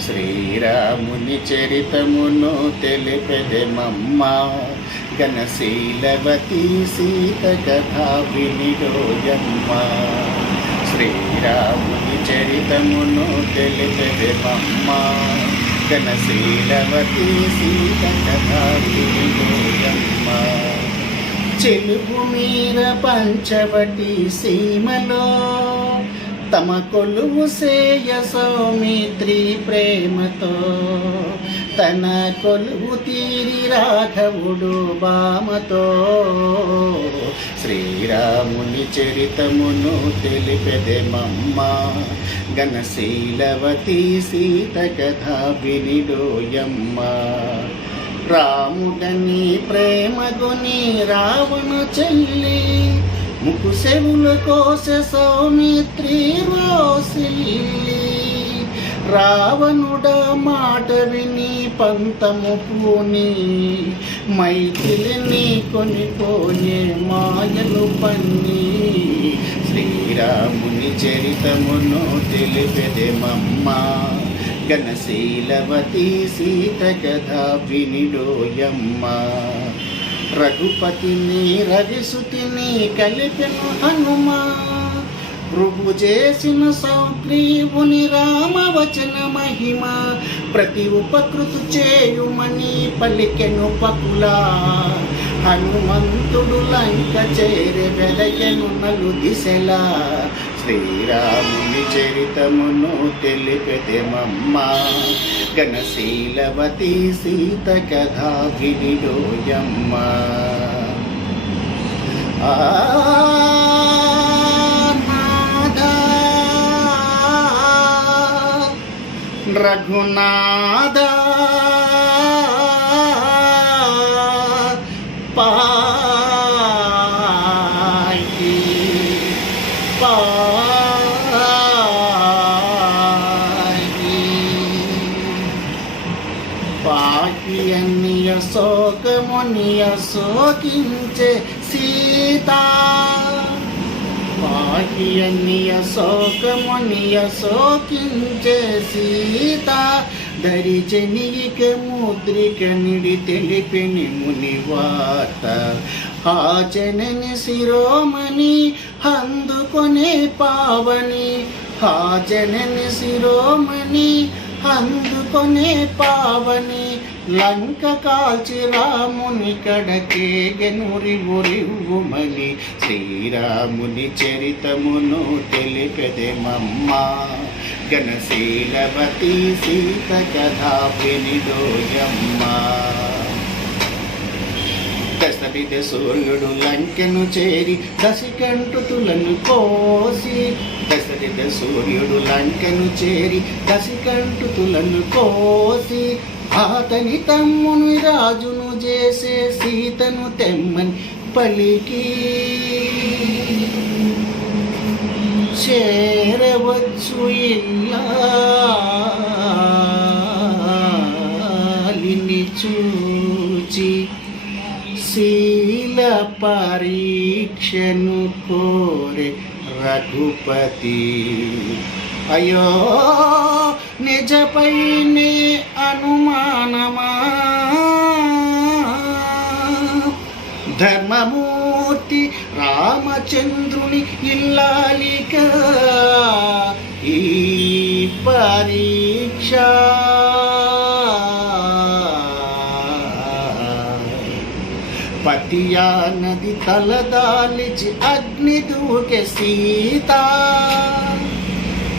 శ్రీరాముని చరితమును తెలిపెదెమమ్మ గణశీలవతి సీత కథా వినిడోయమ్మ శ్రీరాముని చరితమును తెలిపెదెమమ్మ గణశీలవతి సీత కథా వినిడోయమ్మ చెలుగు మీర పంచవటి సీమలో తమ కొలువు సేయ సౌమిత్రి ప్రేమతో తన కొలువు తీరి రాఘవుడు బామతో. శ్రీరాముని చరితమును తెలిపెదెమమ్మ గణశీలవతి సీత కథ వినిడోయమ్మ రాముడని ప్రేమగుని రావణ చెల్లి ముకుశవుల సెవుల సౌమిత్రి రోసిల్లి రావణుడ మాట విని పంతము పూని మైథిలిని కొనిపోయే మాయలు పన్ని. శ్రీరాముని చరితమును తెలిపెదెమమ్మ. గణశీలవతి సీత కథా వినిడోయమ్మ రఘుపతిని రవిసుతిని కలిపెను హనుమా. ప్రభు చేసిన సౌగ్రీవుని రామవచన మహిమ. ప్రతి ఉపకృతు చేయుమని పలికెను పకులా. హనుమంతుడు లంక చేరి వెలయను నలు దిశలా శ్రీరాముని చరితమును తెలిపెదెమమ్మ. గణశీలవతి సీత కథా వినిడోయమ్మ ఆ రఘునాథ పాయి. పా శోకమునియ శోకించే సీత. పాకి అన్య శోకమునియ శోకించే సీత. ధరిచనిక ముద్రిక నిడి తెలిపిని మునివాత హాచనని శిరోమణి అందుకొనే పావని. హాజనని శిరోమణి అందుకొనే పావని. లంక కాల్చి రాముని కడకే గెనురి ఉరివుమని శ్రీరాముని చరితమును తెలిపెదెమమ్మ. గణశీలవతి సీత కథా వినిదోయమ్మ. దశవిధ సూర్యుడు లంకెను చేరి దశకంఠుతులను కోసి దశవిధ సూర్యుడు లంకెను చేరి దశకంఠుతులను కోసి అతని తమ్ముని రాజును చేసే సీతను తెమ్మని పలికి. చేరవచ్చు ఇల్లాలిని చూచి శీల పరీక్షను కోరే రఘుపతి. అయ్యో నిజపైనే అనుమానమా? ధర్మమూర్తి రామచంద్రుని ఇల్లాలిక ఈ పరీక్ష. పతియా నది తలదాలిచి అగ్ని దూకె సీతా.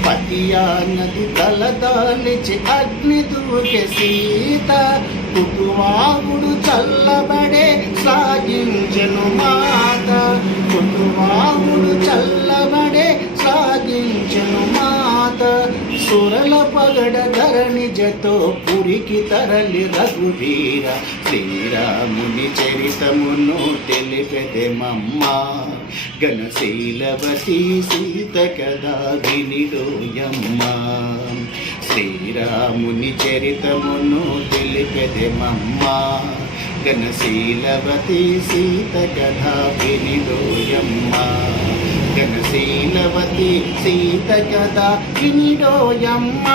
పతియా నది తలదాలిచి అగ్ని దూకె సీత కుటువాగుడు చల్లబడే సాగించను మాత. కుటువాగుడు చల్లబడే సాగించను మాత. సురల పగడ ధరణి జతో పురికి తరలి రఘువీర. శ్రీరాముని చరితమును తెలిపెదెమమ్మ గణశీలవతి సీత కదా వినిడోయమ్మ శ్రీరాముని చరితమును తెలిపెదెమమ్మ. ఘనశీలవతి సీత కథ వినిడోయమ్మ ఘనశీలవతి సీత కథ వినిడోయమ్మ